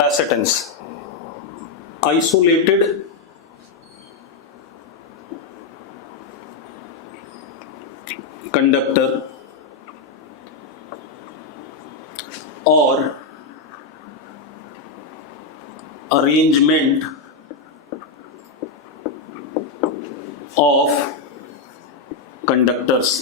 Capacitance isolated conductor और arrangement of conductors.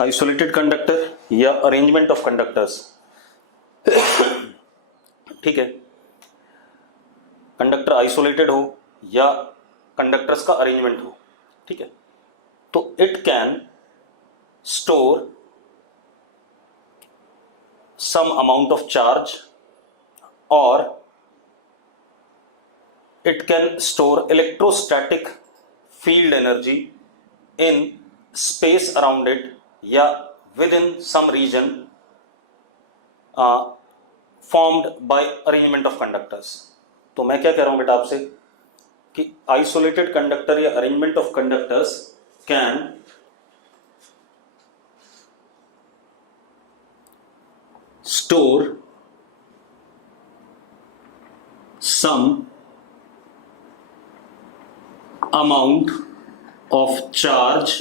Isolated conductor या arrangement of conductors, ठीक है, कंडक्टर आइसोलेटेड हो या कंडक्टर्स का अरेंजमेंट हो, ठीक है, तो it can store some amount of charge or it can store electrostatic field energy in space around it या within some region formed by arrangement of conductors। तो मैं क्या कह रहा हूं बेटा आपसे कि isolated conductor या arrangement of conductors can store some amount of charge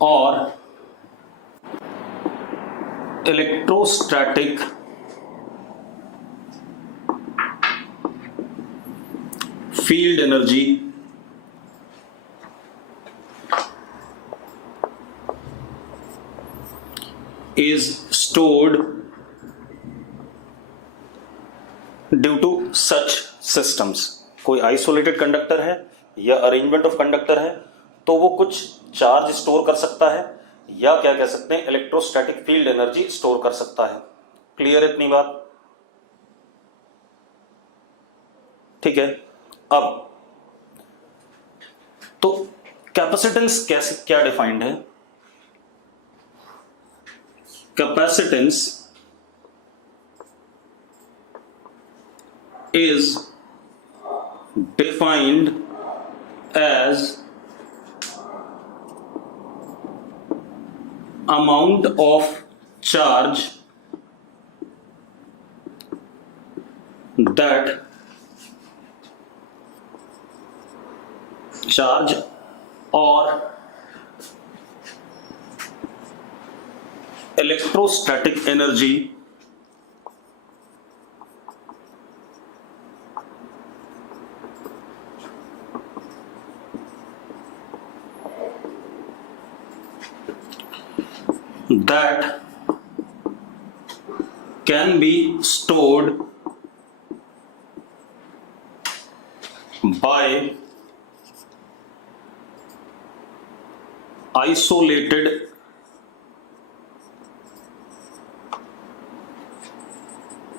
or electrostatic field energy is stored due to such systems। कोई आइसोलेटेड कंडक्टर है या अरेंजमेंट ऑफ कंडक्टर है तो वो कुछ चार्ज स्टोर कर सकता है या क्या कह सकते हैं इलेक्ट्रोस्टैटिक फील्ड एनर्जी स्टोर कर सकता है। क्लियर इतनी बात? ठीक है। अब तो कैपेसिटेंस कैसे क्या डिफाइंड है? Capacitance is defined as amount of charge that charge or electrostatic energy that can be stored by isolated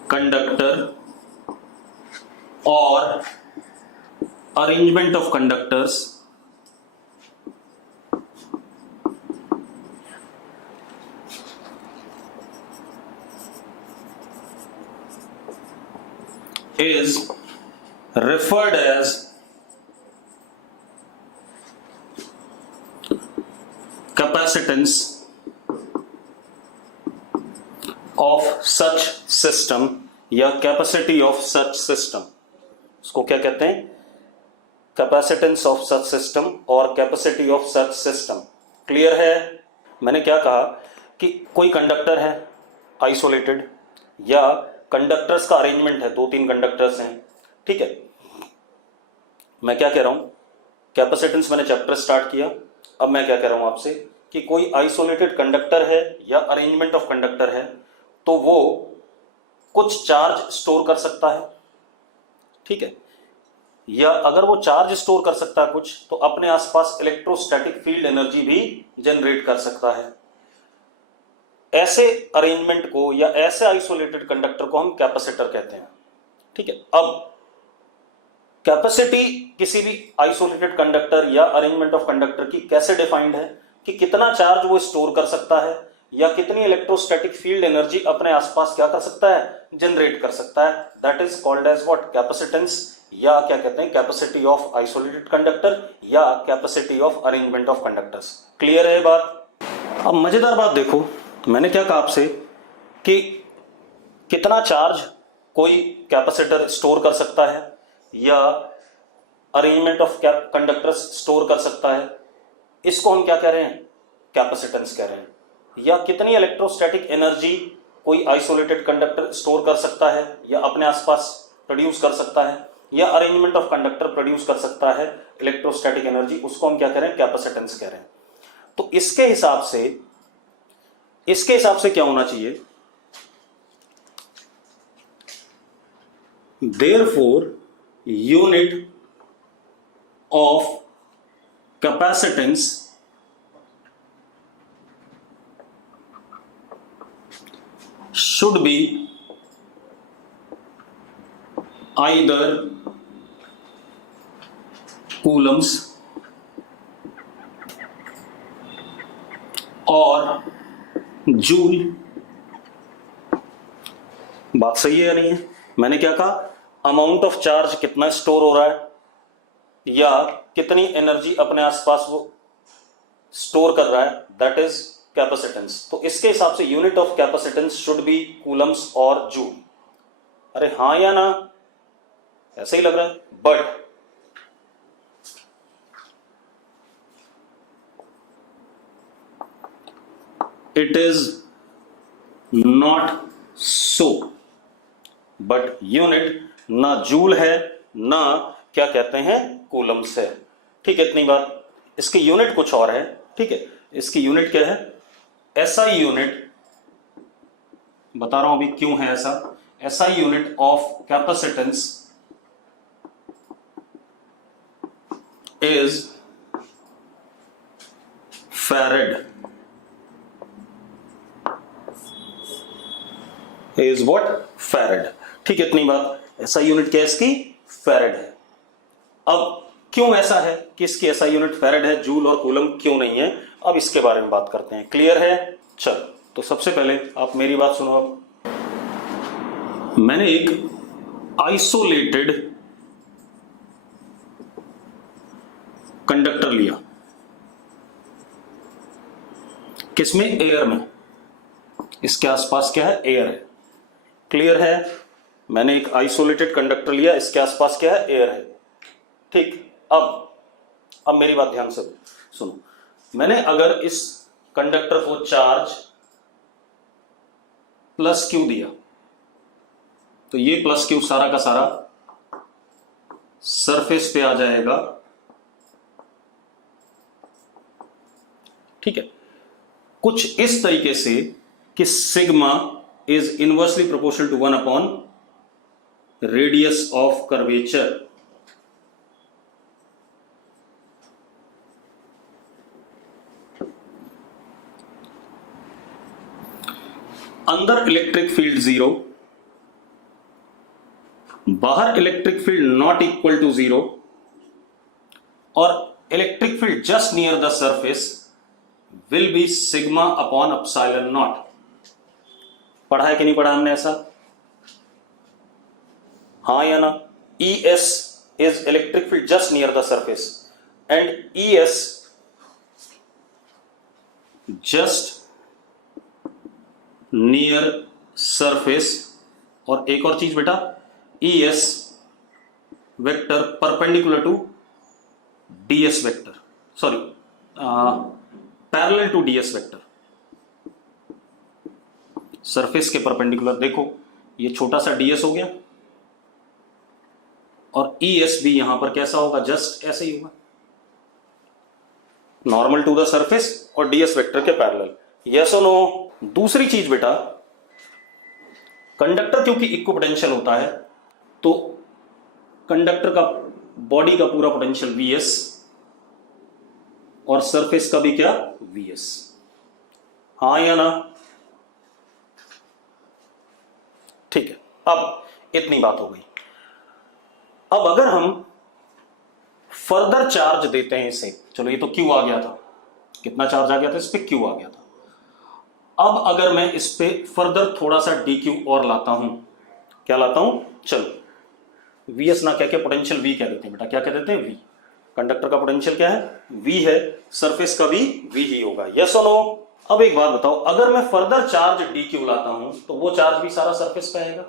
conductor or arrangement of conductors is referred as capacitance of such system या capacity of such system. इसको क्या कहते हैं? Capacitance of such system और capacity of such system. Clear है? मैंने क्या कहा कि कोई कंडक्टर है आइसोलेटेड या कंडक्टर्स का अरेंजमेंट है, 2-3 कंडक्टर्स हैं, ठीक है। मैं क्या कह रहा हूं, कैपेसिटेंस मैंने चैप्टर स्टार्ट किया। अब मैं क्या कह रहा हूं आपसे कि कोई आइसोलेटेड कंडक्टर है या अरेंजमेंट ऑफ कंडक्टर है तो वो कुछ चार्ज स्टोर कर सकता है, ठीक है, या अगर वो चार्ज स्टोर कर सकता है कुछ तो अपने आसपास इलेक्ट्रोस्टैटिक फील्ड एनर्जी भी जनरेट कर सकता है। ऐसे अरेंजमेंट को या ऐसे आइसोलेटेड कंडक्टर को हम कैपेसिटर कहते हैं, ठीक है। अब कैपेसिटी किसी भी आइसोलेटेड कंडक्टर या अरेंजमेंट ऑफ कंडक्टर की कैसे डिफाइंड है कि कितना चार्ज वो स्टोर कर सकता है या कितनी इलेक्ट्रोस्टैटिक फील्ड एनर्जी अपने आसपास क्या कर सकता है, जनरेट कर सकता है। That is called as what? Capacitance, या क्या कहते हैं कैपेसिटी ऑफ आइसोलेटेड कंडक्टर या capacity of arrangement of conductors. Clear है बात? अब मजेदार बात देखो, मैंने क्या कहा आपसे कि कितना चार्ज कोई कैपेसिटर स्टोर कर सकता है या अरेंजमेंट ऑफ कंडक्टर्स स्टोर कर सकता है, इसको हम क्या कह रहे हैं, कैपेसिटेंस कह रहे हैं। या कितनी इलेक्ट्रोस्टैटिक एनर्जी कोई आइसोलेटेड कंडक्टर स्टोर कर सकता है या अपने आसपास प्रोड्यूस कर सकता है, या अरेंजमेंट ऑफ कंडक्टर प्रोड्यूस कर सकता है इलेक्ट्रोस्टैटिक एनर्जी, उसको हम क्या कह रहे हैं, कैपेसिटेंस कह रहे हैं। तो इसके हिसाब से क्या होना चाहिए, therefore unit of capacitance should be either coulombs और जूल। बात सही है या नहीं है? मैंने क्या कहा, अमाउंट ऑफ चार्ज कितना स्टोर हो रहा है या कितनी एनर्जी अपने आसपास वो स्टोर कर रहा है, दैट इज कैपेसिटेंस। तो इसके हिसाब से unit of capacitance should be Coulomb's और जूल। अरे हां या ना, ऐसा ही लग रहा है, but it is not so. But unit ना जूल है ना क्या कहते हैं, कूलम्स है। ठीक है, इतनी बात। इसकी यूनिट कुछ और है, ठीक है, इसकी यूनिट क्या है, एसआई यूनिट, बता रहा हूं अभी क्यों है ऐसा। SI unit of capacitance is farad, is what, farad. ठीक है, इतनी बात। ऐसा यूनिट क्या है इसकी, फैरेड है। अब क्यों ऐसा है कि इसकी ऐसा यूनिट फैरेड है, जूल और कूलम क्यों नहीं है, अब इसके बारे में बात करते हैं। क्लियर है? चल, तो सबसे पहले आप मेरी बात सुनो। अब मैंने एक आइसोलेटेड कंडक्टर लिया, किसमें, एयर में। इसके आसपास क्या है, एयर है। क्लियर है? मैंने एक आइसोलेटेड कंडक्टर लिया, इसके आसपास क्या है, एयर है। ठीक, अब मेरी बात ध्यान से सुनो। मैंने अगर इस कंडक्टर को चार्ज प्लस क्यू दिया, तो ये प्लस क्यू सारा का सारा सरफेस पे आ जाएगा। ठीक है, कुछ इस तरीके से कि sigma is inversely proportional to 1 upon radius of curvature. अंदर इलेक्ट्रिक फील्ड 0, बाहर electric field not equal to 0, और electric field just near the surface will be sigma upon epsilon naught. पढ़ा है कि नहीं पढ़ा हमने ऐसा? हाँ या ना? ES is electric field just near the surface and ES just near surface। और एक और चीज बेटा, ES vector perpendicular to DS vector, sorry parallel to DS vector, surface के परपेंडिकुलर। देखो ये छोटा सा DS हो गया और ES भी यहां पर कैसा होगा, जस्ट ऐसे ही होगा, नॉर्मल टू द सरफेस और DS वेक्टर के पैरेलल। यस और नो? दूसरी चीज बेटा, कंडक्टर क्योंकि इक्विपोटेंशियल होता है, तो कंडक्टर का बॉडी का पूरा पोटेंशियल VS और सरफेस का भी क्या, VS। हाँ या ना? ठीक है, अब इतनी बात हो गई। अब अगर हम फर्दर चार्ज देते हैं इसे, चलो ये तो Q आ गया था, कितना चार्ज आ गया था इस पे, Q आ गया था। अब अगर मैं इस पे फर्दर थोड़ा सा dq और लाता हूं, क्या लाता हूं, चलो VS ना क्या क्या, पोटेंशियल V कह देते हैं बेटा, क्या कह देते हैं, V। कंडक्टर का पोटेंशियल क्या है, V है, सरफेस का भी V ही होगा। यस और नो? अब एक बात बताओ, अगर मैं फर्दर चार्ज dq लाता हूं तो वो चार्ज भी सारा सरफेस पे आएगा,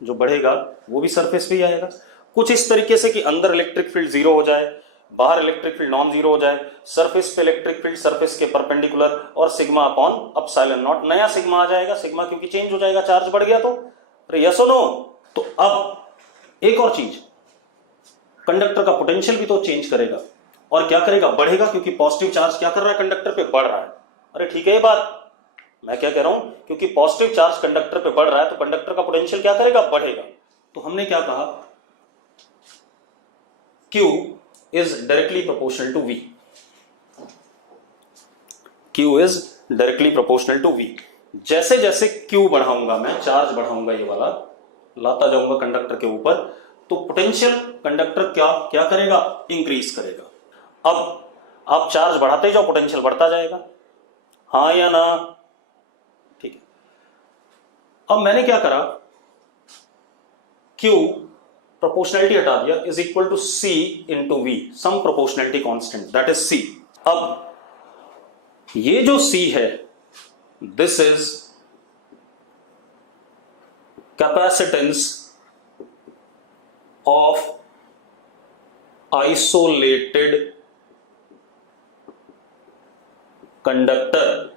जो बढ़ेगा वो भी सरफेस पे ही आएगा। कुछ इस तरीके से कि अंदर इलेक्ट्रिक फील्ड जीरो हो जाए, बाहर इलेक्ट्रिक फील्ड नॉन जीरो हो जाए, सरफेस पे इलेक्ट्रिक फील्ड सरफेस के परपेंडिकुलर और सिग्मा अपॉन एप्सिलॉन नॉट, नया सिग्मा आ जाएगा, सिग्मा क्योंकि चेंज हो जाएगा, चार्ज बढ़ गया तो। अरे यस और नो? तो अब एक और चीज, कंडक्टर का पोटेंशियल भी तो चेंज करेगा, और क्या करेगा, बढ़ेगा, क्योंकि पॉजिटिव चार्ज क्या कर रहा है, कंडक्टर पे बढ़ रहा है। अरे ठीक है ये बात, मैं क्या कह रहा हूं, क्योंकि पॉजिटिव चार्ज कंडक्टर पे बढ़ रहा है तो कंडक्टर का पोटेंशियल क्या करेगा, बढ़ेगा। तो हमने क्या कहा, Q is directly proportional to V. Q is directly proportional to V. जैसे जैसे Q बढ़ाऊंगा मैं, चार्ज बढ़ाऊंगा, ये वाला लाता जाऊंगा कंडक्टर के ऊपर, तो पोटेंशियल कंडक्टर क्या क्या करेगा, इंक्रीज करेगा। अब आप चार्ज बढ़ाते जाओ, पोटेंशियल बढ़ता जाएगा, हाँ या ना? ठीक है। अब मैंने क्या करा, Q प्रोपोर्शनैलिटी हटा दिया, is equal to C into V, some proportionality constant, that is C। अब ये जो C है, this is capacitance of isolated conductor.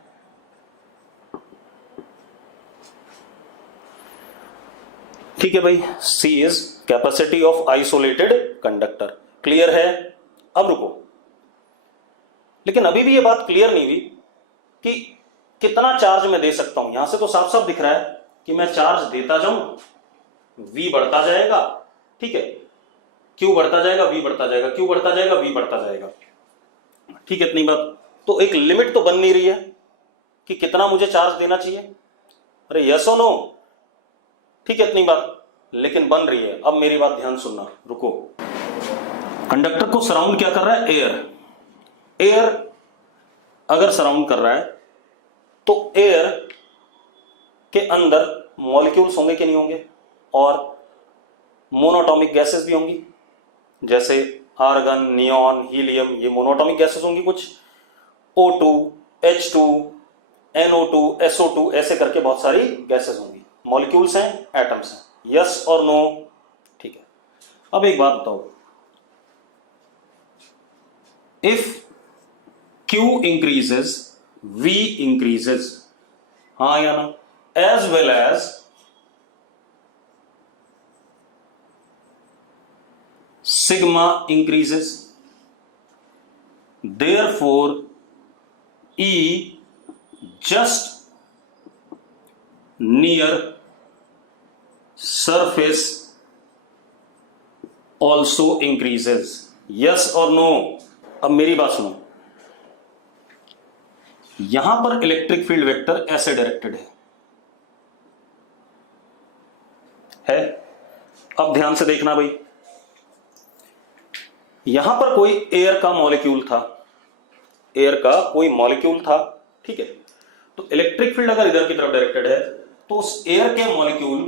ठीक है भाई, C is capacity of isolated conductor. Clear है? अब रुको, लेकिन अभी भी ये बात क्लियर नहीं हुई कि कितना चार्ज मैं दे सकता हूं। यहां से तो साफ साफ दिख रहा है कि मैं चार्ज देता जाऊं, V बढ़ता जाएगा, ठीक है, Q बढ़ता जाएगा, V बढ़ता जाएगा, Q बढ़ता जाएगा, V बढ़ता जाएगा, ठीक है, इतनी बात। तो एक लिमिट तो बन नहीं रही है कि कितना मुझे चार्ज देना चाहिए। अरे यस और नो? ठीक है, इतनी बात, लेकिन बन रही है। अब मेरी बात ध्यान सुनना, रुको। कंडक्टर को सराउंड क्या कर रहा है, एयर। एयर अगर सराउंड कर रहा है तो एयर के अंदर मॉलिक्यूल्स होंगे कि नहीं होंगे, और मोनोटॉमिक गैसेस भी होंगी, जैसे आर्गन, नियॉन, हीलियम, ये मोनोटॉमिक गैसेस होंगी कुछ, O2, H2, NO2, SO2, ऐसे करके बहुत सारी गैसेस होंगी। मॉलिक्यूल्स हैं, एटम्स हैं, यस और नो? ठीक है। अब एक बात बताओ, if Q increases, V increases, हाँ या ना, as well as sigma increases, therefore E just near surface also increases, yes or no? अब मेरी बात सुनो, यहां पर इलेक्ट्रिक फील्ड वेक्टर ऐसे डायरेक्टेड है। अब ध्यान से देखना भाई, यहां पर कोई एयर का मॉलिक्यूल था, एयर का कोई मॉलिक्यूल था, ठीक है, तो इलेक्ट्रिक फील्ड अगर इधर की तरफ डायरेक्टेड है तो उस एयर के मॉलिक्यूल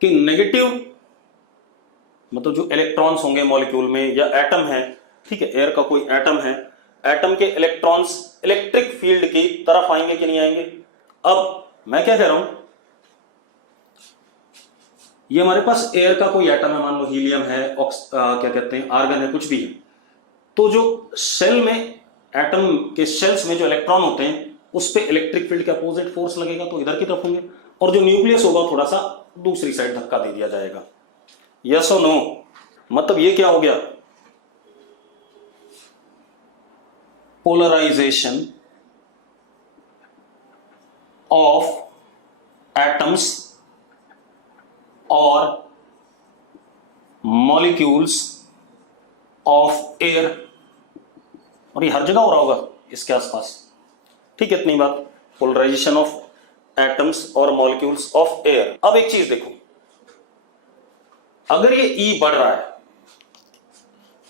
के नेगेटिव, मतलब जो इलेक्ट्रॉन्स होंगे मॉलिक्यूल में, या एटम है, ठीक है, एयर का कोई एटम है, एटम के इलेक्ट्रॉन्स इलेक्ट्रिक फील्ड की तरफ आएंगे कि नहीं आएंगे। अब मैं क्या कह रहा हूं, ये हमारे पास एयर का कोई एटम है, मान लो हीलियम है, क्या कहते हैं, आर्गन है, कुछ भी है, तो जो सेल में, एटम के सेल्स में जो इलेक्ट्रॉन होते हैं उस पे इलेक्ट्रिक फील्ड के अपोजिट फोर्स लगेगा, तो इधर की तरफ होंगे, और जो न्यूक्लियस होगा थोड़ा सा दूसरी साइड धक्का दे दिया जाएगा, यस और नो? मतलब ये क्या हो गया, पोलराइजेशन ऑफ एटम्स और मॉलिक्यूल्स ऑफ एयर, और ये हर जगह हो रहा होगा इसके आसपास, ठीक है, इतनी बात, पोलराइजेशन ऑफ एटम्स और मॉलिक्यूल्स ऑफ एयर। अब एक चीज देखो, अगर ये E बढ़ रहा है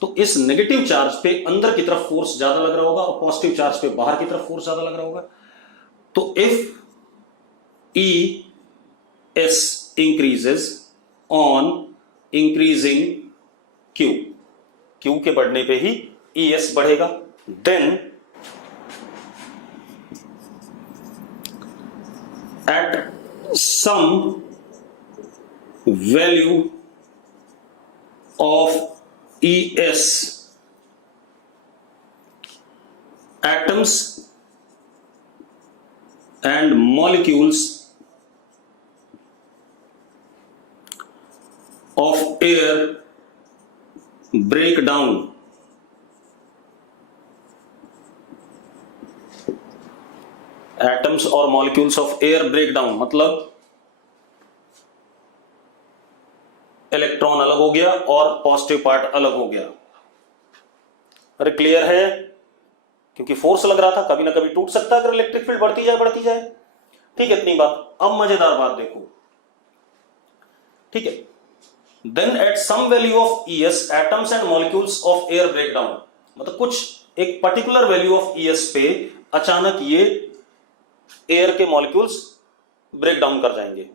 तो इस नेगेटिव चार्ज पे अंदर की तरफ फोर्स ज्यादा लग रहा होगा, और पॉजिटिव चार्ज पे बाहर की तरफ फोर्स ज्यादा लग रहा होगा। तो if E S increases on increasing Q, Q के बढ़ने पे ही ES बढ़ेगा, then at some value of ES, atoms and molecules of air break down atoms और molecules of air break down, मतलब इलेक्ट्रॉन अलग हो गया और पॉजिटिव पार्ट अलग हो गया। अरे क्लियर है? क्योंकि फोर्स लग रहा था, कभी ना कभी टूट सकता है अगर इलेक्ट्रिक फील्ड बढ़ती जाए। ठीक है, इतनी बात। अब मजेदार बात देखो, ठीक है। Then at some value of ES atoms and molecules of air break down, मतलब कुछ एक पर्टिकुलर वैल्यू ऑफ ES पे अचानक ये एयर के मॉलिक्यूल्स ब्रेक डाउन कर जाएंगे।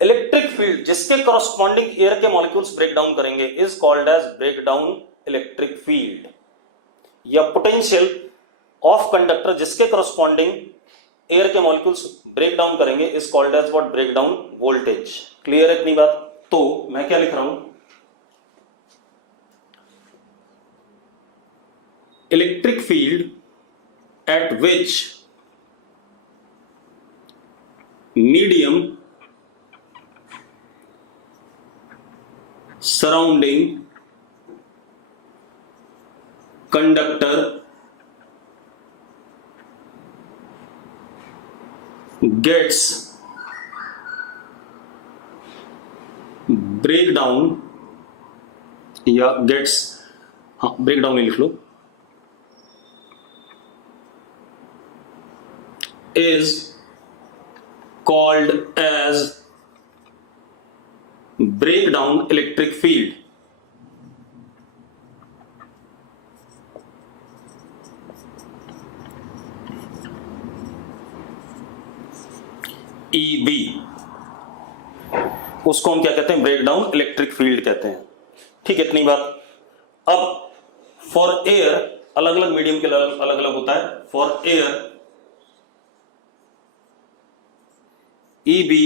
इलेक्ट्रिक फील्ड जिसके करस्पॉन्डिंग एयर के मॉलिक्यूल्स ब्रेक डाउन करेंगे is called as break down electric field, या पोटेंशियल ऑफ कंडक्टर जिसके करस्पॉन्डिंग एयर के मॉलिक्यूल्स ब्रेक डाउन करेंगे is called as what? Break down voltage. Clear है इतनी बात? तो मैं क्या लिख रहा हूं, electric field at which medium surrounding conductor gets breakdown, या gets, हाँ breakdown ही लिख लो, is called as breakdown electric field। EB, उसको हम क्या कहते हैं? ब्रेकडाउन इलेक्ट्रिक फील्ड कहते हैं। ठीक है, इतनी बात। अब फॉर एयर, अलग अलग मीडियम के अलग अलग होता है। For air EB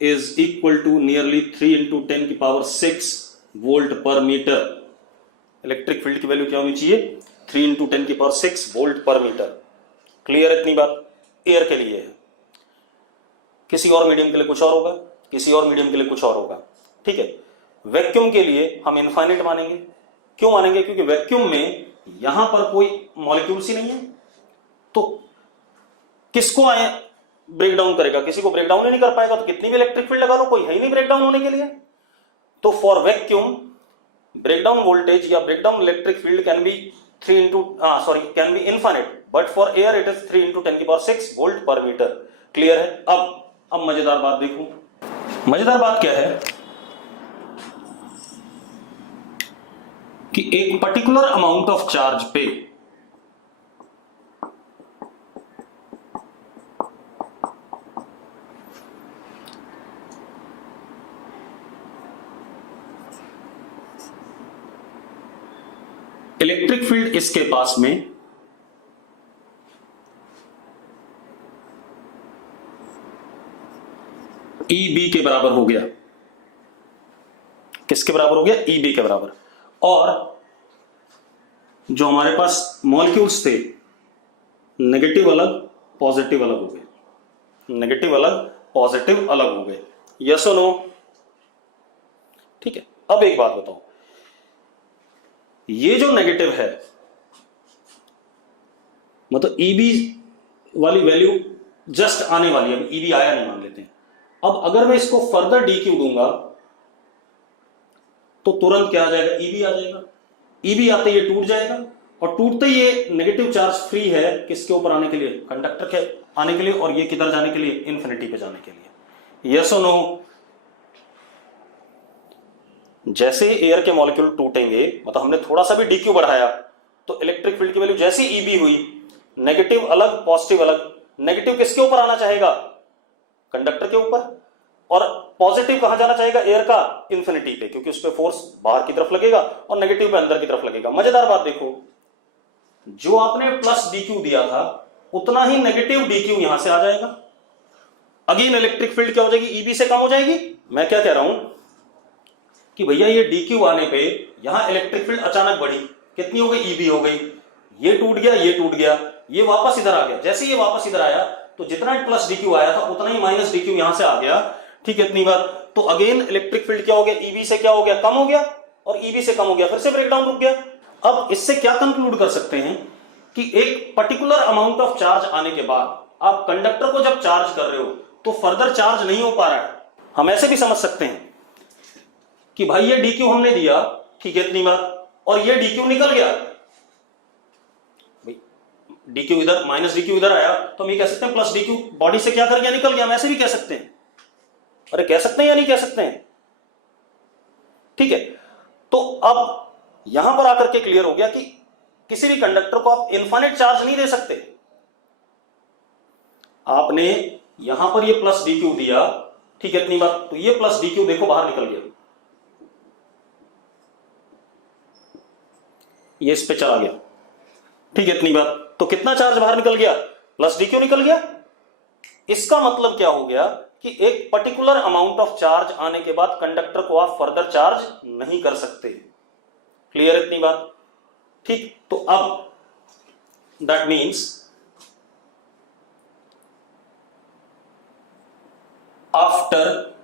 is equal to nearly 3 into 10 की power 6 volt per metre. Electric field की वैल्यू क्या होनी चाहिए? 3 into 10 की power 6 volt per metre. Clear है इतनी बात? एयर के लिए है, किसी और मीडियम के लिए कुछ और होगा, किसी और मीडियम के लिए कुछ और होगा। ठीक है, वैक्यूम के लिए हम इनफाइनाइट मानेंगे। क्यों मानेंगे? क्योंकि वैक्यूम में यहां पर कोई मॉलिक्यूल्स ही नहीं है, तो किसको आए ब्रेक डाउन करेगा? किसी को ब्रेक डाउन ही नहीं कर पाएगा, तो कितनी भी इलेक्ट्रिक फील्ड लगा लो कोई है ही नहीं ब्रेक डाउन होने के लिए। तो for vacuum break down voltage या break down electric field can be can be infinite, but for air it is 3 into 10 की power 6 volt per metre. Clear है? अब मजेदार बात देखो। मजेदार बात क्या है कि एक पर्टिकुलर अमाउंट ऑफ चार्ज पे इलेक्ट्रिक फील्ड इसके पास में EB के बराबर हो गया। किसके बराबर हो गया? EB के बराबर। और जो हमारे पास मॉलिक्यूल्स थे, नेगेटिव अलग पॉजिटिव अलग हो गए, नेगेटिव अलग पॉजिटिव अलग हो गए। यस और नो? ठीक है, अब एक बात बताओ, ये जो नेगेटिव है, मतलब EB वाली वैल्यू जस्ट आने वाली है, EB आया नहीं मान लेते हैं। अब अगर मैं इसको फर्दर DQ दूंगा तो तुरंत क्या आ जाएगा? EB आ जाएगा। EB आते ये टूट जाएगा, और टूटते ये नेगेटिव चार्ज फ्री है किसके ऊपर आने के लिए? कंडक्टर के आने के लिए। और ये किधर जाने के लिए? इन्फिनिटी पे जाने के लिए। यस और नो? जैसे एयर के मॉलिक्यूल टूटेंगे, मतलब हमने थोड़ा सा भी DQ बढ़ाया, तो इलेक्ट्रिक फील्ड की वैल्यू जैसी EB हुई, नेगेटिव अलग पॉजिटिव अलग। नेगेटिव किसके ऊपर आना चाहेगा? कंडक्टर के ऊपर। और पॉजिटिव कहां जाना चाहेगा? एयर का इन्फिनिटी पे, क्योंकि उस पर फोर्स बाहर की तरफ लगेगा और नेगेटिव पे अंदर की तरफ लगेगा। मजेदार बात देखो, जो आपने प्लस DQ दिया था उतना ही नेगेटिव DQ यहां से आ जाएगा, अगेन इलेक्ट्रिक फील्ड क्या हो जाएगी, ईबी से कम हो जाएगी। मैं क्या कह रहा हूं कि भैया ये डी क्यू आने पे यहां इलेक्ट्रिक फील्ड अचानक बढ़ी, कितनी हो गई, ईबी हो गई, ये टूट गया, ये टूट गया, ये वापस इधर आ गया। जैसे ये वापस इधर आया तो जितना प्लस डी क्यू आया था उतना ही माइनस डी क्यू यहां से आ गया। ठीक है, इतनी बात। तो अगेन इलेक्ट्रिक फील्ड क्या हो गया, ईबी से क्या हो गया, कम हो गया, और ईबी से कम हो गया, फिर से ब्रेकडाउन रुक गया। अब इससे क्या कंक्लूड कर सकते हैं कि एक पर्टिकुलर अमाउंट ऑफ चार्ज आने के बाद आप कंडक्टर को जब चार्ज कर रहे हो तो फर्दर चार्ज नहीं हो पा रहा है। हम ऐसे भी समझ सकते हैं कि भाई ये डीक्यू हमने दिया, ठीक है, इतनी बात, और ये डीक्यू निकल गया, डीक्यू इधर, माइनस डीक्यू इधर आया, तो हम ये कह सकते हैं प्लस डीक्यू बॉडी से क्या कर गया, निकल गया। हम ऐसे भी कह सकते हैं। अरे कह सकते हैं या नहीं कह सकते हैं? ठीक है, तो अब यहां पर आकर के क्लियर हो गया कि किसी भी कंडक्टर को आप इनफाइनाइट चार्ज नहीं दे सकते। आपने यहां पर ये प्लस डीक्यू दिया, ठीक है, इतनी बात, तो ये प्लस डीक्यू देखो बाहर निकल गया, ये इस पे चला गया, ठीक है, इतनी बात। तो कितना चार्ज बाहर निकल गया, प्लस डी क्यू निकल गया। इसका मतलब क्या हो गया कि एक पर्टिकुलर अमाउंट ऑफ चार्ज आने के बाद कंडक्टर को आप फर्दर चार्ज नहीं कर सकते। क्लियर इतनी बात? ठीक, तो अब that means after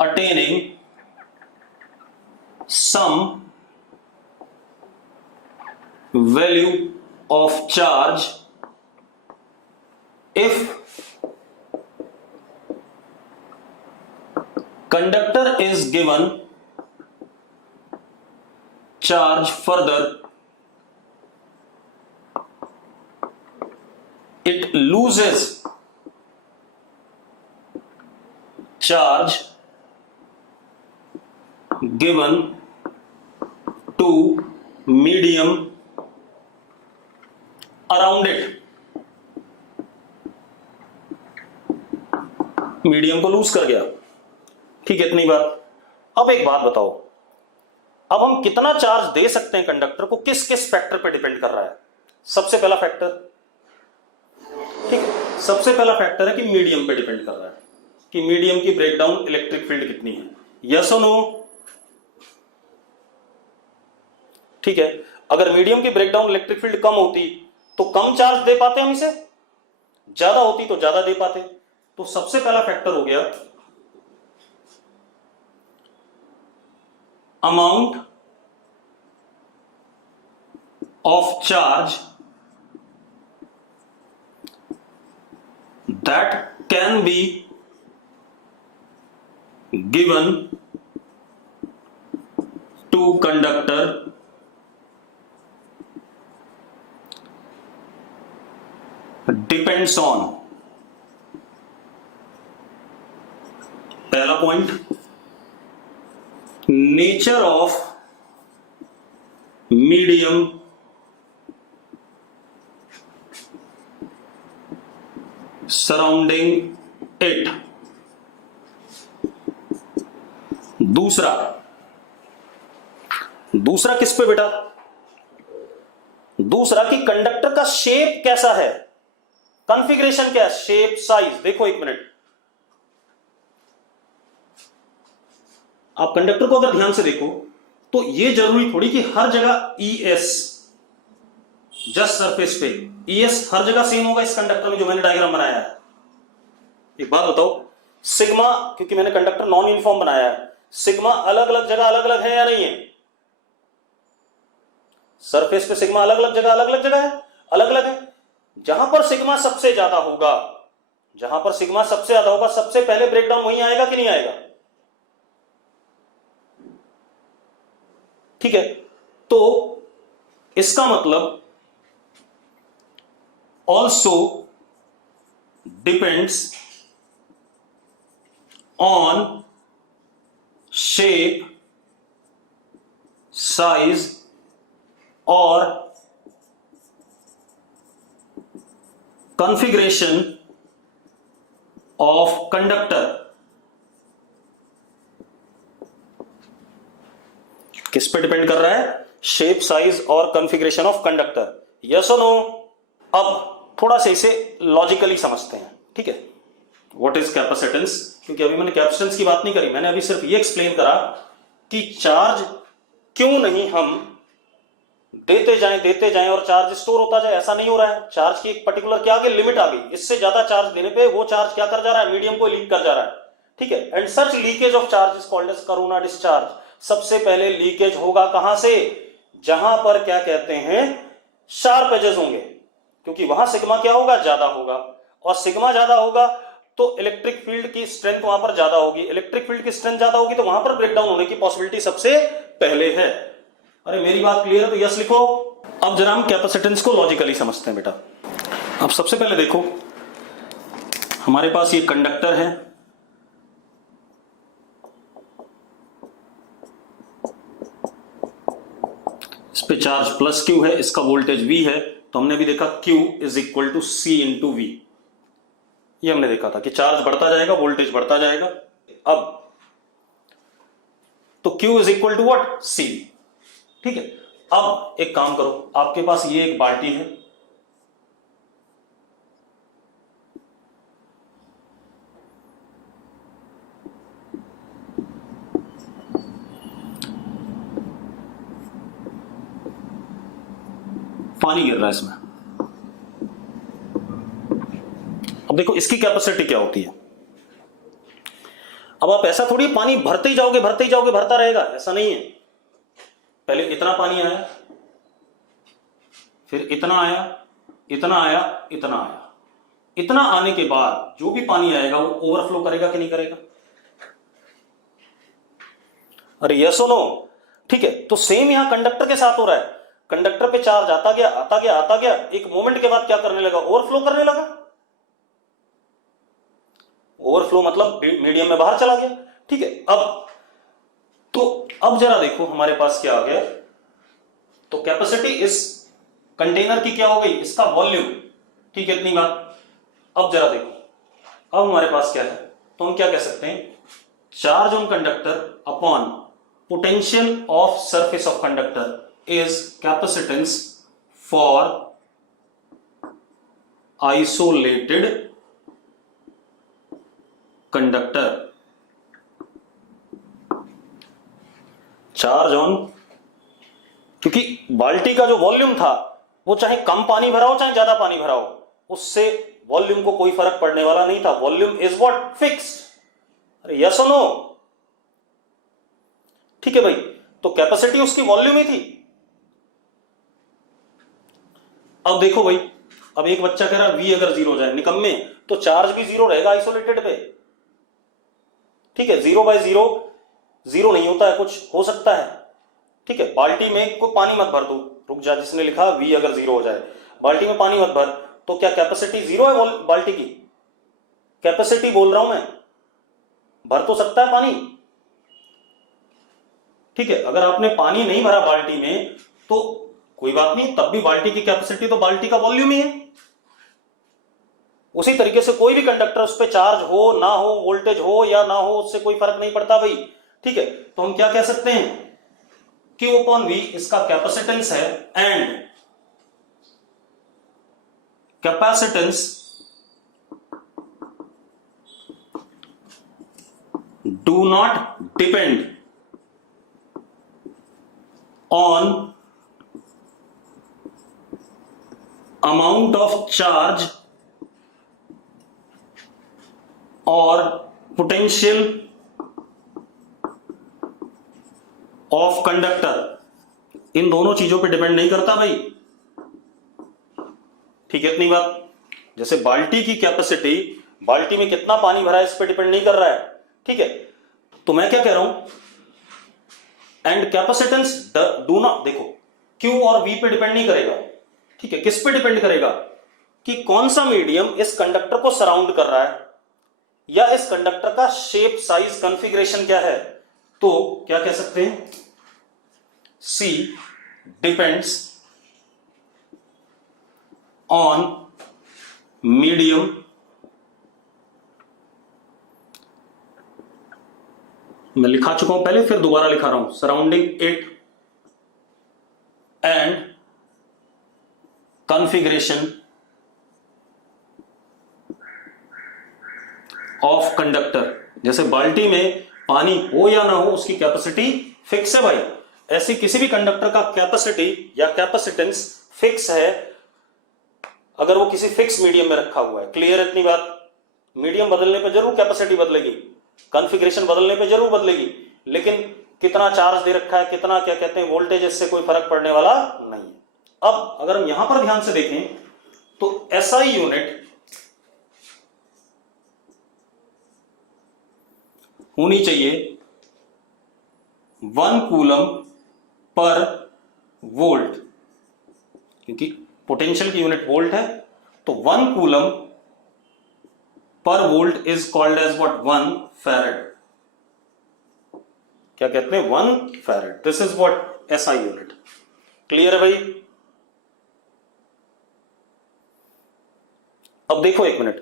attaining some value of charge, if conductor is given charge further, it loses charge given to medium around it, medium को लूज कर गया। ठीक है, इतनी बात। अब एक बात बताओ, अब हम कितना चार्ज दे सकते हैं कंडक्टर को, किस किस फैक्टर पे डिपेंड कर रहा है? सबसे पहला फैक्टर, ठीक है, सबसे पहला फैक्टर है कि मीडियम पे डिपेंड कर रहा है कि मीडियम की ब्रेकडाउन इलेक्ट्रिक फील्ड कितनी है। यस और नो? ठीक है, अगर मीडियम की ब्रेकडाउन इलेक्ट्रिक फील्ड कम होती तो कम चार्ज दे पाते हम इसे, ज्यादा होती तो ज्यादा दे पाते। तो सबसे पहला फैक्टर हो गया amount of charge that can be given to conductor depends on, पहला point, nature of medium surrounding it. दूसरा किस पे बेटा? दूसरा कि कंडक्टर का शेप कैसा है, कॉन्फ़िगरेशन क्या है, शेप, साइज। देखो एक मिनट, आप कंडक्टर को अगर ध्यान से देखो तो ये जरूरी थोड़ी कि हर जगह ES, जस्ट सरफेस पे ES हर जगह सेम होगा इस कंडक्टर में जो मैंने डायग्राम बनाया है। एक बात बताओ, सिग्मा, क्योंकि मैंने कंडक्टर नॉन यूनिफॉर्म बनाया है, सिग्मा अलग अलग जगह अलग अलग है या नहीं है? सरफेस पे सिग्मा अलग अलग जगह है, अलग अलग है। जहां पर सिग्मा सबसे ज्यादा होगा, सबसे पहले ब्रेकडाउन वहीं आएगा कि नहीं आएगा? ठीक है, तो इसका मतलब also depends on shape, size और कॉन्फ़िगरेशन ऑफ कंडक्टर। किस पे डिपेंड कर रहा है? शेप, साइज और कॉन्फ़िगरेशन ऑफ कंडक्टर। यस और नो? अब थोड़ा सा इसे लॉजिकली समझते हैं, ठीक है, व्हाट इज कैपेसिटेंस, क्योंकि अभी मैंने कैपेसिटेंस की बात नहीं करी, मैंने अभी सिर्फ ये एक्सप्लेन करा कि चार्ज क्यों नहीं हम देते जाएं और चार्ज स्टोर होता जाए, ऐसा नहीं हो रहा है। चार्ज की एक पर्टिकुलर क्या आ गई, लिमिट आ गई, इससे ज्यादा चार्ज देने पे वो चार्ज क्या कर जा रहा है, मीडियम को लीक कर जा रहा है, ठीक है। And such leakage of charge is called as corona discharge. सबसे पहले लीकेज होगा कहां से, जहां पर क्या कहते हैं शार्प एजेस होंगे, क्योंकि वहां सिग्मा क्या होगा, ज्यादा होगा, और सिग्मा ज्यादा होगा तो इलेक्ट्रिक फील्ड की स्ट्रेंथ वहां पर ज्यादा होगी, इलेक्ट्रिक फील्ड की स्ट्रेंथ ज्यादा होगी तो वहां पर ब्रेकडाउन होने की पॉसिबिलिटी सबसे पहले है। अरे मेरी बात क्लियर है तो यस लिखो। अब जरा हम कैपेसिटेंस को लॉजिकली समझते हैं बेटा। अब सबसे पहले देखो, हमारे पास ये कंडक्टर है, इस पे चार्ज प्लस क्यू है, इसका वोल्टेज वी है, तो हमने भी देखा Q is equal to C into V, ये हमने देखा था कि चार्ज बढ़ता जाएगा वोल्टेज बढ़ता जाएगा। अब तो Q is equal to what, C, ठीक है। अब एक काम करो, आपके पास ये एक बाल्टी है, पानी गिर रहा है इसमें। अब देखो इसकी कैपेसिटी क्या होती है। अब आप ऐसा थोड़ी पानी भरते ही जाओगे भरते ही जाओगे भरता रहेगा, ऐसा नहीं है। पहले इतना पानी आया, फिर इतना आया, इतना आया, इतना आया, इतना आने के बाद जो भी पानी आएगा वो ओवरफ्लो करेगा कि नहीं करेगा, अरे यस और नो, ठीक है। तो सेम यहां कंडक्टर के साथ हो रहा है, कंडक्टर पे चार्ज आता गया आता गया आता गया, एक मोमेंट के बाद क्या करने लगा, ओवरफ्लो करने लगा। ओवरफ्लो मतलब मीडियम में बाहर चला गया, ठीक है। अब जरा देखो हमारे पास क्या आ गया, तो कैपेसिटी इस कंटेनर की क्या हो गई, इसका वॉल्यूम, ठीक है, इतनी बात। अब जरा देखो, अब हमारे पास क्या है, तो हम क्या कह सकते हैं, charge on conductor upon potential of surface of conductor is capacitance for isolated conductor. Charge on, क्योंकि बाल्टी का जो वॉल्यूम था वो चाहे कम पानी भरा हो चाहे ज्यादा पानी भरा हो, उससे वॉल्यूम को कोई फर्क पड़ने वाला नहीं था, वॉल्यूम इज व्हाट, फिक्स्ड। अरे यस और नो, ठीक है भाई। तो कैपेसिटी उसकी वॉल्यूम ही थी। अब देखो भाई, अब एक बच्चा कह रहा है V अगर जीरो हो जाए निकम्मे, तो चार्ज भी जीरो रहेगा आइसोलेटेड पे, ठीक है। 0/0 जीरो नहीं होता है, कुछ हो सकता है, ठीक है। बाल्टी में कोई पानी मत भर दो, रुक जा, जिसने लिखा V अगर जीरो हो जाए, बाल्टी में पानी मत भर, तो क्या कैपेसिटी जीरो है बाल्टी की, कैपेसिटी बोल रहा हूं मैं, भर तो सकता है पानी, ठीक है। अगर आपने पानी नहीं भरा बाल्टी में तो कोई बात नहीं, तब भी बाल्टी की कैपेसिटी तो बाल्टी का वॉल्यूम ही है। उसी तरीके से कोई भी कंडक्टर उस पर चार्ज हो ना हो, वोल्टेज हो या ना हो, उससे कोई फर्क नहीं पड़ता भाई, ठीक है। तो हम क्या कह सकते हैं, Q अपॉन V इसका कैपेसिटेंस है, and capacitance do not depend on amount of charge और पोटेंशियल ऑफ कंडक्टर, इन दोनों चीजों पे डिपेंड नहीं करता भाई, ठीक है, इतनी बात। जैसे बाल्टी की कैपेसिटी, बाल्टी में कितना पानी भरा है इस पे डिपेंड नहीं कर रहा है, ठीक है। तो मैं क्या कह रहा हूं, एंड कैपेसिटेंस डू नॉट, देखो Q और V पे डिपेंड नहीं करेगा, ठीक है। किस पे डिपेंड करेगा, कि कौन सा मीडियम इस कंडक्टर को सराउंड कर रहा है, या इस कंडक्टर का शेप साइज कॉन्फ़िगरेशन क्या है। तो क्या कह सकते हैं, C डिपेंड्स ऑन मीडियम मैं लिखा चुका हूं पहले, फिर दोबारा लिखा रहा हूं, surrounding it and configuration of conductor, जैसे बाल्टी में पानी हो या ना हो उसकी कैपेसिटी फिक्स है भाई, ऐसी किसी भी कंडक्टर का कैपेसिटी या कैपेसिटेंस फिक्स है अगर वो किसी फिक्स मीडियम में रखा हुआ है। क्लियर है इतनी बात? मीडियम बदलने पे जरूर कैपेसिटी बदलेगी, कॉन्फ़िगरेशन बदलने पे जरूर बदलेगी, लेकिन कितना चार्ज दे रखा है, कितना क्या कहते हैं वोल्टेज, इससे कोई फर्क पड़ने वाला नहीं है। अब अगर हम यहां पर ध्यान से देखें तो एसआई यूनिट होनी चाहिए 1 कूलम पर वोल्ट, क्योंकि पोटेंशियल की यूनिट वोल्ट है, तो 1 कूलम पर volt is called as what? 1 farad. क्या कहते हैं? 1 farad. This is what SI unit. Clear है भाई? अब देखो एक मिनट,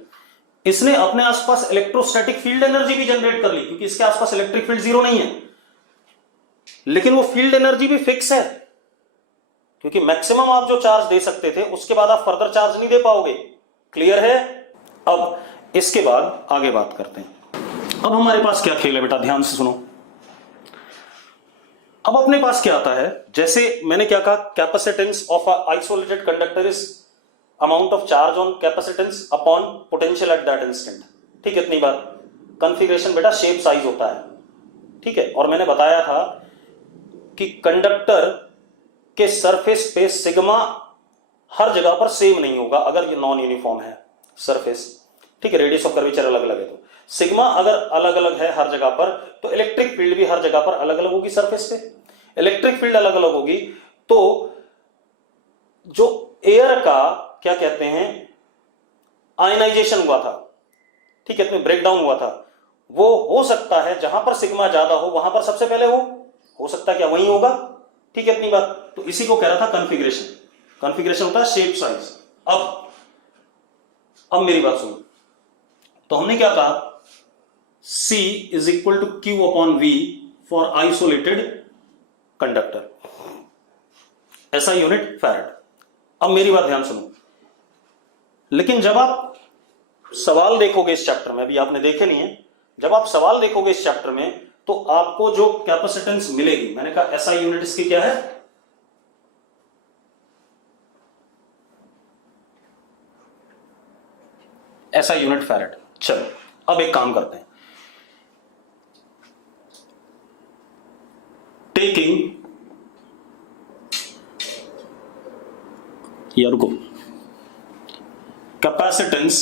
इसने अपने आसपास इलेक्ट्रोस्टैटिक फील्ड एनर्जी भी जनरेट कर ली, क्योंकि इसके आसपास इलेक्ट्रिक फील्ड जीरो नहीं है, लेकिन वो फील्ड एनर्जी भी फिक्स है, क्योंकि मैक्सिमम आप जो चार्ज दे सकते थे उसके बाद आप फर्दर चार्ज नहीं दे पाओगे। क्लियर है? अब इसके बाद आगे बात करते हैं। अब हमारे पास क्या खेल है बेटा, ध्यान से सुनो। अब अपने पास क्या आता है, जैसे मैंने क्या कहा, capacitance of isolated conductor is amount of charge on capacitance upon potential at that instant. ठीक है, इतनी बात। कॉन्फ़िगरेशन बेटा शेप साइज होता है, ठीक है। और मैंने बताया था कि कंडक्टर के सरफेस पे सिग्मा हर जगह पर सेम नहीं होगा अगर ये नॉन यूनिफॉर्म है सरफेस, ठीक है। रेडियस ऑफ कर्वेचर अलग अलग है, तो सिग्मा अगर अलग अलग है हर जगह पर, तो इलेक्ट्रिक फील्ड भी हर जगह पर अलग अलग होगी सरफेस पे। इलेक्ट्रिक फील्ड अलग अलग होगी तो जो एयर का क्या कहते हैं आयनाइजेशन हुआ था, ठीक है, इसमें ब्रेकडाउन हुआ था, वो हो सकता है जहां पर सिग्मा ज्यादा हो वहां पर सबसे पहले हो सकता है क्या वही होगा, ठीक है, इतनी बात। तो इसी को कह रहा था कॉन्फ़िगरेशन। कॉन्फ़िगरेशन होता है शेप साइज। अब मेरी बात सुनो, तो हमने क्या कहा, C is equal to Q upon V for isolated conductor, ऐसा यूनिट फैरेड। अब मेरी बात ध्यान सुनो, लेकिन जब आप सवाल देखोगे इस चैप्टर में, अभी आपने देखे नहीं है, जब आप सवाल देखोगे इस चैप्टर में तो आपको जो कैपेसिटेंस मिलेगी, मैंने कहा SI यूनिट इसकी क्या है, SI यूनिट फैरेड। चलो अब एक काम करते हैं, टेकिंग, या रुको, capacitance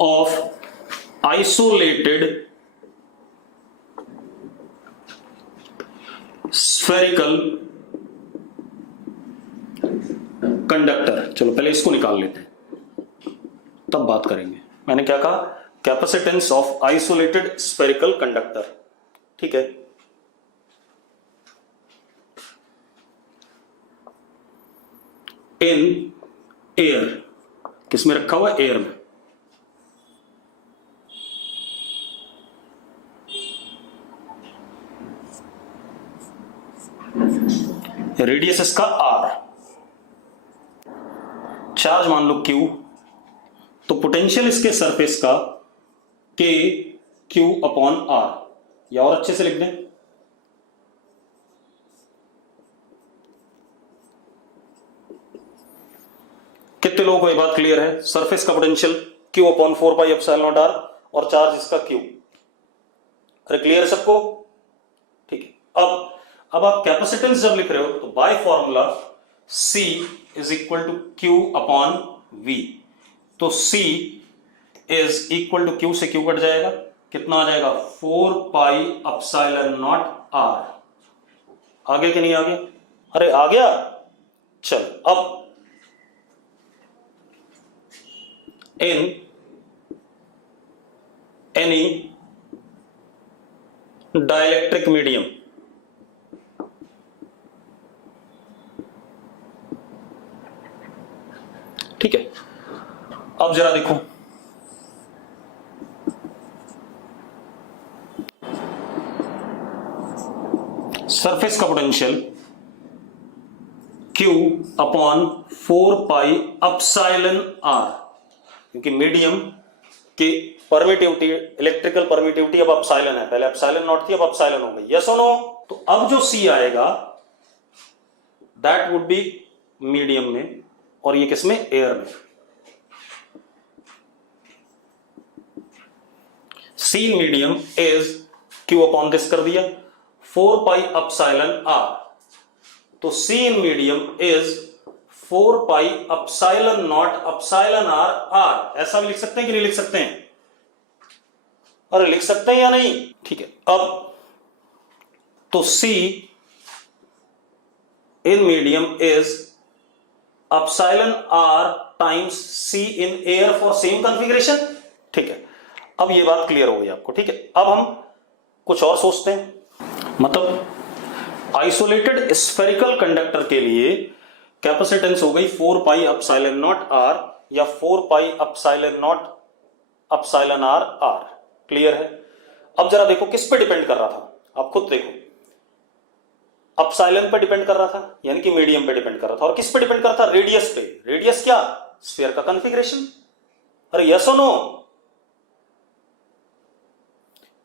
of isolated spherical conductor. चलो पहले इसको निकाल लेते हैं तब बात करेंगे। मैंने क्या कहा, capacitance of isolated spherical conductor, ठीक है। इन एयर, किसमें रखा हुआ है, एयर में। रेडियस इसका R, चार्ज मान लो Q, तो पोटेंशियल इसके सरफेस का K Q अपॉन R, या और अच्छे से लिख दें, कितने लोगों को ये बात क्लियर है? सरफेस का potential Q upon 4 pi epsilon naught R और चार्ज इसका Q। अरे क्लियर है सबको? ठीक है। अब आप कैपेसिटेंस जब लिख रहे हो तो by formula C is equal to Q upon V, तो C is equal to Q से Q कट जाएगा, कितना आ जाएगा, 4 पाई एप्सिलॉन नॉट R। आ गया कि नहीं आ गया? अरे आ गया। चल अब in any dielectric medium, ठीक है। अब जरा देखो, सरफेस का potential Q upon 4 pi epsilon R, क्योंकि मीडियम की परमिटिविटी, इलेक्ट्रिकल परमिटिविटी अब एप्सिलॉन है, पहले एप्सिलॉन नॉट थी, अब एप्सिलॉन हो गई। यस और नो? तो अब जो सी आएगा दैट वुड बी मीडियम में, और ये किसमें? एयर में। C medium is Q upon this कर दिया 4 पाई एप्सिलॉन आर। तो C in medium is 4 pi epsilon not epsilon R R. ऐसा भी लिख सकते हैं कि नहीं लिख सकते हैं? अरे लिख सकते हैं या नहीं? ठीक है। अब तो C in medium is epsilon R times C in air for same configuration. ठीक है, अब ये बात क्लियर हो गई आपको। ठीक है, अब हम कुछ और सोचते हैं। मतलब आइसोलेटेड स्फेरिकल कंडक्टर के लिए कैपेसिटेंस हो गई 4 पाई एप्सिलॉन नॉट आर या 4 pi epsilon not epsilon R R. Clear है? अब जरा देखो किस पे डिपेंड कर रहा था, आप खुद देखो। एप्सिलॉन पे डिपेंड कर रहा था, यानी कि मीडियम पे डिपेंड कर रहा था। और किस पे डिपेंड कर रहा था? रेडियस पे। रेडियस क्या? स्फीयर का कॉन्फ़िगरेशन। अरे यस और नो?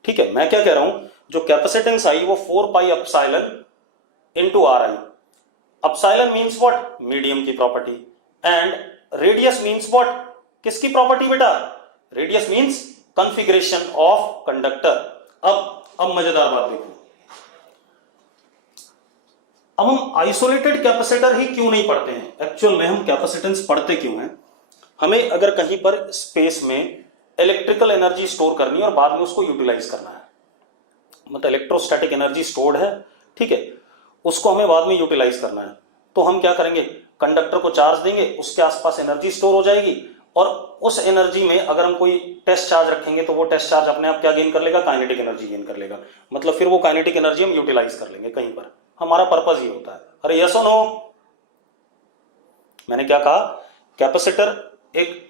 ठीक है, मैं क्या कह रहा हूं, जो कैपेसिटेंस आई वो 4 पाई एप्सिलॉन इनटू आर आई। Epsilon means what? मीडियम की property. And radius means what? किसकी प्रॉपर्टी बेटा? Radius means configuration of conductor. अब मजेदार बात देखो, अब हम आइसोलेटेड कैपेसिटर ही क्यों नहीं पढ़ते हैं? एक्चुअल में हम कैपेसिटेंस पढ़ते क्यों हैं? हमें अगर कहीं पर स्पेस में इलेक्ट्रिकल एनर्जी स्टोर करनी है और बाद में उसको यूटिलाइज करना है, मतलब इलेक्ट्रोस्टैटिक एनर्जी स्टोर्ड है, ठीक है, उसको हमें बाद में यूटिलाइज करना है, तो हम क्या करेंगे? कंडक्टर को चार्ज देंगे, उसके आसपास एनर्जी स्टोर हो जाएगी, और उस एनर्जी में अगर हम कोई टेस्ट चार्ज रखेंगे तो वो टेस्ट चार्ज अपने आप क्या गेन कर लेगा? काइनेटिक एनर्जी गेन कर लेगा। मतलब फिर वो काइनेटिक एनर्जी हम यूटिलाइज कर लेंगे कहीं पर। हमारा पर्पस ये होता है। अरे यस और नो? मैंने क्या कहा? कैपेसिटर एक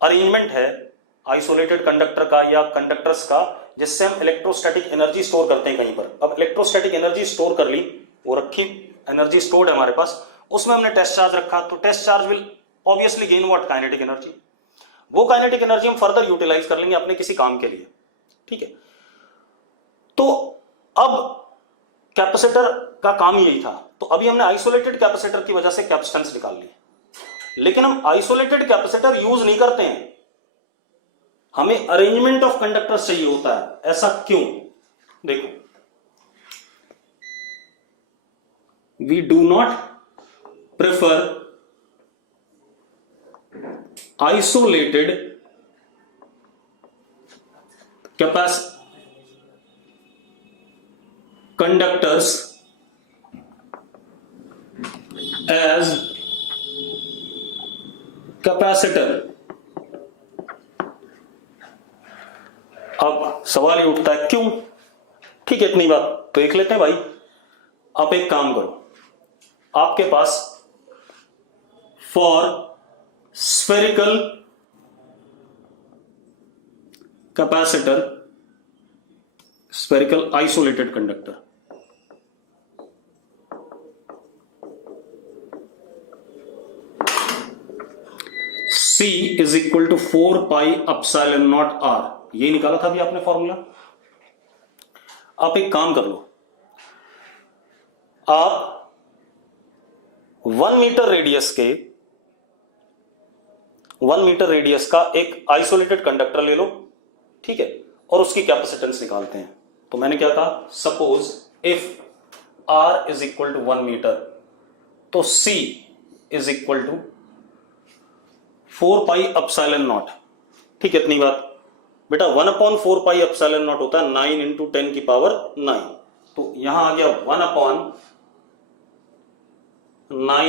अरेंजमेंट है आइसोलेटेड कंडक्टर का या कंडक्टर्स का, जिससे हम इलेक्ट्रोस्टैटिक एनर्जी स्टोर करते हैं कहीं पर। अब इलेक्ट्रोस्टैटिक एनर्जी स्टोर कर ली, वो रखी एनर्जी स्टोर्ड है हमारे पास, उसमें हमने टेस्ट चार्ज रखा, तो test charge will obviously gain what? Kinetic energy. वो काइनेटिक एनर्जी हम फर्दर यूटिलाइज कर लेंगे अपने किसी काम के लिए। ठीक है, तो अब कैपेसिटर का काम यही था। तो अभी हमने आइसोलेटेड कैपेसिटर की वजह से कैपेसिटेंस निकाल ली, लेकिन हम आइसोलेटेड कैपेसिटर यूज नहीं करते हैं, हमें अरेंजमेंट ऑफ कंडक्टर्स चाहिए होता है। ऐसा क्यों? देखो, we do not prefer isolated conductors as capacitor। अब सवाल ये उठता है क्यों? ठीक है, इतनी बात तो देख लेते हैं भाई। आप एक काम करो, आपके पास for spherical capacitor, spherical isolated conductor, C is equal to 4 pi epsilon nought R. ये निकाला था अभी आपने फॉर्मूला। आप एक काम कर लो, आप 1 मीटर रेडियस का एक आइसोलेटेड कंडक्टर ले लो, ठीक है, और उसकी कैपेसिटेंस निकालते हैं। तो मैंने क्या कहा? Suppose if R is equal to 1 metre, तो C is equal to 4 pi epsilon naught. ठीक है, इतनी बात बेटा। 1/4 पाई एप्सिलॉन नॉट होता है 9 इंटू 10 की पावर 9। तो यहां आ गया 1/9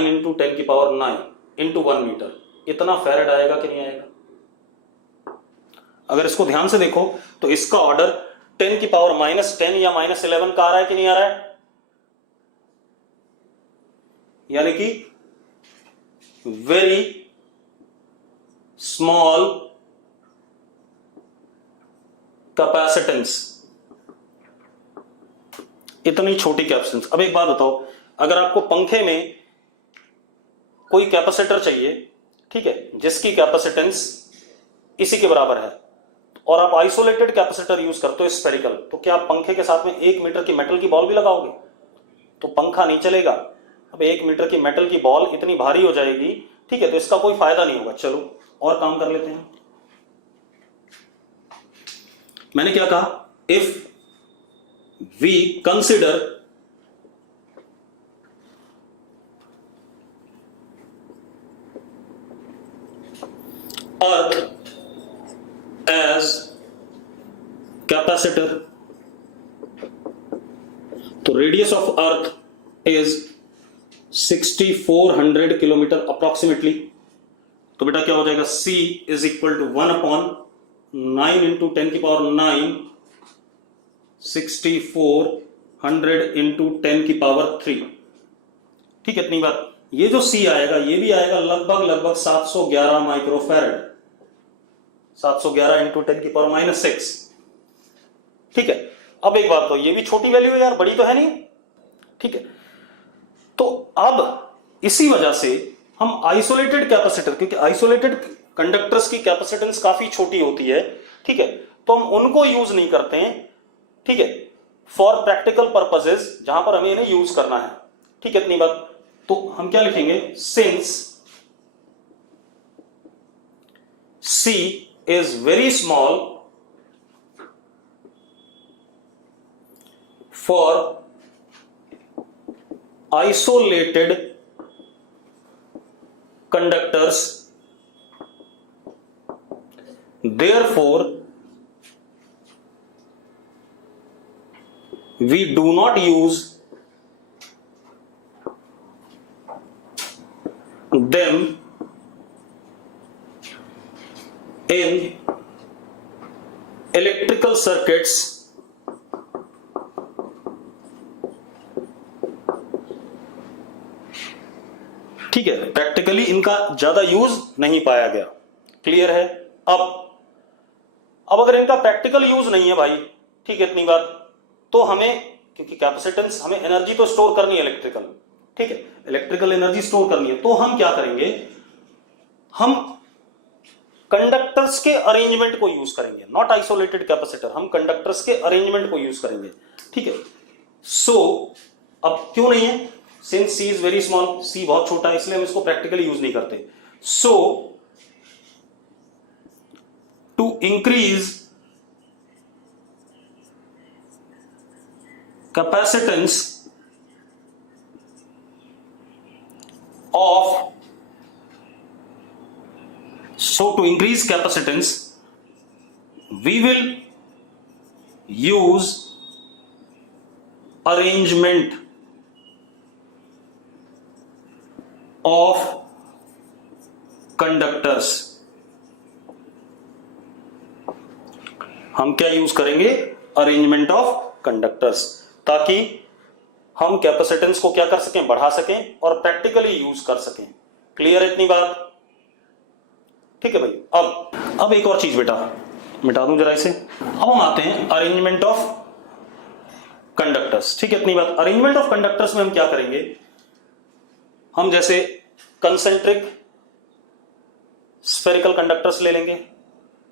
इंटू 10 की पावर 9 इंटू 1 मीटर। इतना फैरेड आएगा कि नहीं आएगा? अगर इसको ध्यान से देखो तो इसका ऑर्डर 10 की पावर -10 या -11 का आ रहा है कि नहीं आ रहा है? यानी कि वेरी स्मॉल कैपेसिटेंस, इतनी छोटी कैपेसिटेंस। अब एक बात बताओ, अगर आपको पंखे में कोई कैपेसिटर चाहिए, ठीक है, जिसकी कैपेसिटेंस इसी के बराबर है, और आप आइसोलेटेड कैपेसिटर यूज करते हो स्फेरिकल, तो क्या आप पंखे के साथ में 1 मीटर की मेटल की बॉल भी लगाओगे? तो पंखा नहीं चलेगा। अब 1 मीटर की मेटल की बॉल इतनी भारी हो जाएगी, ठीक है, तो इसका कोई फायदा नहीं होगा। चलो और काम कर लेते हैं। मैंने क्या कहा? If we consider earth as capacitor, तो radius of earth is 6400 kilometre approximately. तो बेटा क्या हो जाएगा? C is equal to 1/9 into 10 की पावर 9, 6400 इंटू 10 की पावर 3। ठीक है, इतनी बात। ये जो C आएगा ये भी आएगा लगभग 711 माइक्रोफैरड, 711 इंटू 10 की पावर -6। ठीक है, अब एक बात, तो ये भी छोटी वैल्यू है यार, बड़ी तो है नहीं। ठीक है, तो अब इसी वजह से हम आइसोलेटेड कैपेसिटर, क्योंकि आइसोलेटेड कंडक्टर्स की कैपेसिटेंस काफी छोटी होती है, ठीक है, तो हम उनको यूज नहीं करते हैं, ठीक है, फॉर प्रैक्टिकल पर्पसेस, जहां पर हमें इन्हें यूज करना है। ठीक है, इतनी बात। तो हम क्या लिखेंगे? Since C is very small for isolated conductors, therefore we do not use them in electrical circuits ठीक है, प्रैक्टिकली इनका ज्यादा यूज नहीं पाया गया। क्लियर है? अब अगर इनका प्रैक्टिकल यूज नहीं है भाई, ठीक है, इतनी बात, तो हमें, क्योंकि कैपेसिटेंस हमें एनर्जी तो स्टोर करनी है इलेक्ट्रिकल, ठीक है, इलेक्ट्रिकल एनर्जी स्टोर करनी है, तो हम क्या करेंगे? हम कंडक्टर्स के अरेंजमेंट को यूज करेंगे, नॉट आइसोलेटेड कैपेसिटर, हम कंडक्टर्स के अरेंजमेंट को यूज करेंगे। ठीक है, सो अब क्यों नहीं है? Since C is very small, C बहुत छोटा है, इसलिए हम इसको प्रैक्टिकली यूज नहीं करते। So to increase capacitance of So to increase capacitance, we will use arrangement of conductors. हम क्या यूज करेंगे? अरेंजमेंट ऑफ कंडक्टर्स, ताकि हम कैपेसिटेंस को क्या कर सकें? बढ़ा सकें और प्रैक्टिकली यूज कर सकें। क्लियर है इतनी बात? ठीक है भाई। अब एक और चीज बेटा मिटा दूं जरा इसे। अब हम आते हैं अरेंजमेंट ऑफ कंडक्टर्स। ठीक है, इतनी बात। अरेंजमेंट ऑफ कंडक्टर्स में हम क्या करेंगे? हम जैसे कंसेंट्रिक स्फेरिकल कंडक्टर्स ले लेंगे,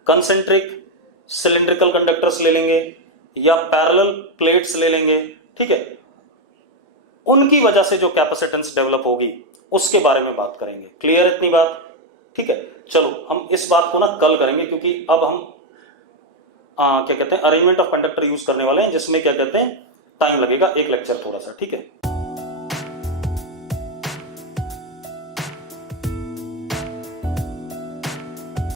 कंसेंट्रिक सिलिंड्रिकल कंडक्टर्स ले लेंगे, या पैरेलल प्लेट्स ले लेंगे। ठीक है, उनकी वजह से जो कैपेसिटेंस डेवलप होगी उसके बारे में बात करेंगे। क्लियर इतनी बात? ठीक है, चलो हम इस बात को ना कल करेंगे, क्योंकि अब हम क्या कहते हैं, अरेंजमेंट ऑफ कंडक्टर यूज करने वाले हैं, जिसमें क्या कहते हैं, टाइम लगेगा, एक लेक्चर थोड़ा सा। ठीक है।